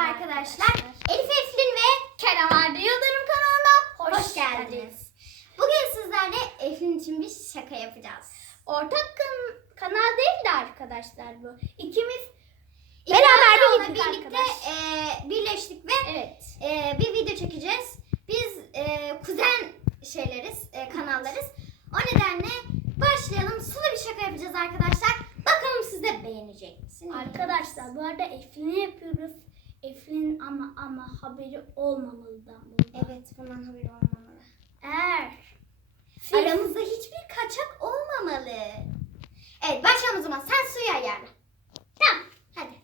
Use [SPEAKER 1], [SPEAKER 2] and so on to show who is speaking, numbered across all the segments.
[SPEAKER 1] arkadaşlar. Elif Eflin ve Kerem Arda Yıldırım kanalına hoş,
[SPEAKER 2] Hoş
[SPEAKER 1] geldiniz.
[SPEAKER 2] geldiniz.
[SPEAKER 1] Bugün sizlerle Eflin için bir şaka yapacağız. Ortak kan- kanal değil de arkadaşlar bu. İkimiz
[SPEAKER 2] Beraber birlikte
[SPEAKER 1] birlikte e, birleştik ve
[SPEAKER 2] Evet.
[SPEAKER 1] e, bir video çekeceğiz. Biz e, kuzen şeyleriz, e, kanallarız. O nedenle başlayalım. Sulu bir şaka yapacağız arkadaşlar. Bakalım siz de beğenecek misiniz?
[SPEAKER 2] Arkadaşlar bu arada Eflin'i yapıyoruz. Ama haberi olmamalıdan bundan.
[SPEAKER 1] Evet, bundan haberi olmamalı.
[SPEAKER 2] Eğer siz-
[SPEAKER 1] Aramızda hiçbir kaçak olmamalı. Evet başlayalım o zaman. Sen suyu ayarla. Tamam. Hadi.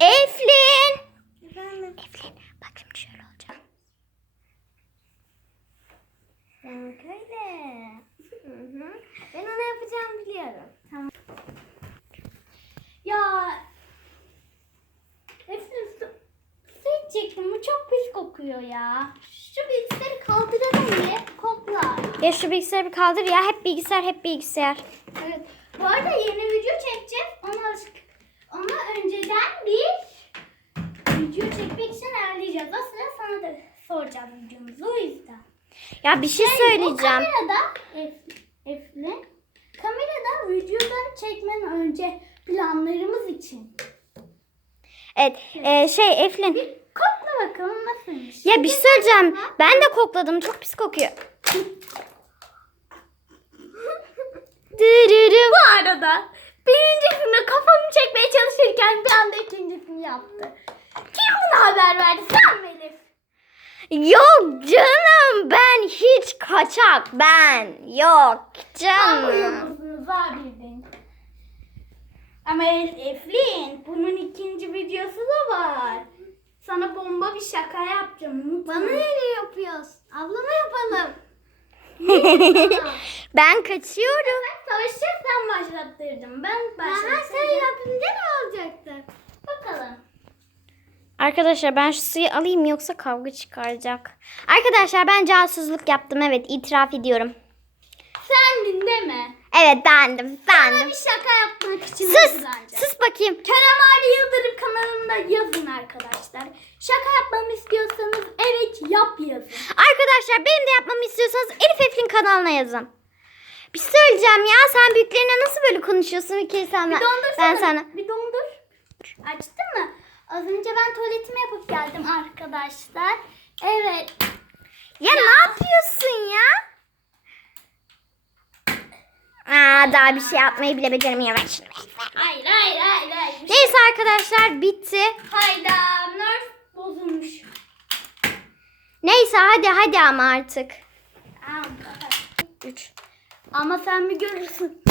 [SPEAKER 2] Eflin.
[SPEAKER 1] Efendim.
[SPEAKER 2] Eflin bak şimdi şöyle olacak.
[SPEAKER 1] Demek öyle.
[SPEAKER 2] İçecektim. Bu çok pis kokuyor ya.
[SPEAKER 1] Şu bilgisayarı kaldıralım diye
[SPEAKER 2] Kokla.
[SPEAKER 3] Ya şu bilgisayarı bir kaldır ya. Hep bilgisayar, hep bilgisayar.
[SPEAKER 1] Evet. Bu arada yeni video çekeceğiz. Ona, ona önceden bir
[SPEAKER 2] Video çekmek için ayarlayacağız. Aslında sana da soracağım videomuzu o yüzden.
[SPEAKER 3] Ya bir şey
[SPEAKER 2] O
[SPEAKER 3] söyleyeceğim.
[SPEAKER 2] kamerada Ef- Eflin, kamerada videodan çekmen önce planlarımız için.
[SPEAKER 3] Evet, e, şey Eflin.
[SPEAKER 2] Kokla bakalım nasılmış.
[SPEAKER 3] Ya bir şey söyleyeceğim. Ben de kokladım. Çok pis kokuyor. Dırırım.
[SPEAKER 2] Bu arada birincisinde kafamı çekmeye çalışırken bir anda ikincisini yaptı. Kim buna haber verdi? Sen mi Elif?
[SPEAKER 3] Yok canım ben hiç kaçak ben. Yok canım.
[SPEAKER 2] Anlıyorsunuz abidin. Ama El- Eflin bunun ikinci. Sana bomba bir şaka yapacağım. Unutma.
[SPEAKER 1] bana neyle yapıyoruz? Ablama yapalım.
[SPEAKER 3] Ben kaçıyorum.
[SPEAKER 2] Savaşı sen başlattırdın. Ben
[SPEAKER 1] Aha, sen
[SPEAKER 2] başlattırdım.
[SPEAKER 1] yapınca ne olacaktı?
[SPEAKER 2] Bakalım.
[SPEAKER 3] Arkadaşlar ben şu suyu alayım yoksa kavga çıkaracak. Arkadaşlar ben casusuzluk yaptım evet itiraf ediyorum.
[SPEAKER 2] Sendin değil mi?
[SPEAKER 3] Evet bendim
[SPEAKER 2] Sana
[SPEAKER 3] bendim.
[SPEAKER 2] bir şaka yapmak için
[SPEAKER 3] Sus sus bakayım.
[SPEAKER 2] Kerem Ali Yıldırım kanalında yazın arkadaşlar. Şaka yapmamı istiyorsanız evet yap yazın.
[SPEAKER 3] Arkadaşlar benim de yapmamı istiyorsanız Elif Eflin kanalına yazın. Bir söyleyeceğim ya sen büyüklerine nasıl böyle konuşuyorsun bir kere sen
[SPEAKER 2] Bir
[SPEAKER 3] ben,
[SPEAKER 2] dondursana.
[SPEAKER 3] ben sana.
[SPEAKER 2] Bir dondur. Açtın mı? Az önce ben tuvaletimi yapıp geldim arkadaşlar. Evet.
[SPEAKER 3] Ya, ne yapıyorsun ya? Aa, daha bir şey yapmayı bile beceremiyorum ben şimdi.
[SPEAKER 2] Hayır hayır hayır hayır.
[SPEAKER 3] Neyse arkadaşlar bitti.
[SPEAKER 2] Hayda. Nerf bozulmuş.
[SPEAKER 3] Neyse hadi hadi ama artık.
[SPEAKER 2] Aa,
[SPEAKER 3] 3.
[SPEAKER 2] Ama sen bir görürsün.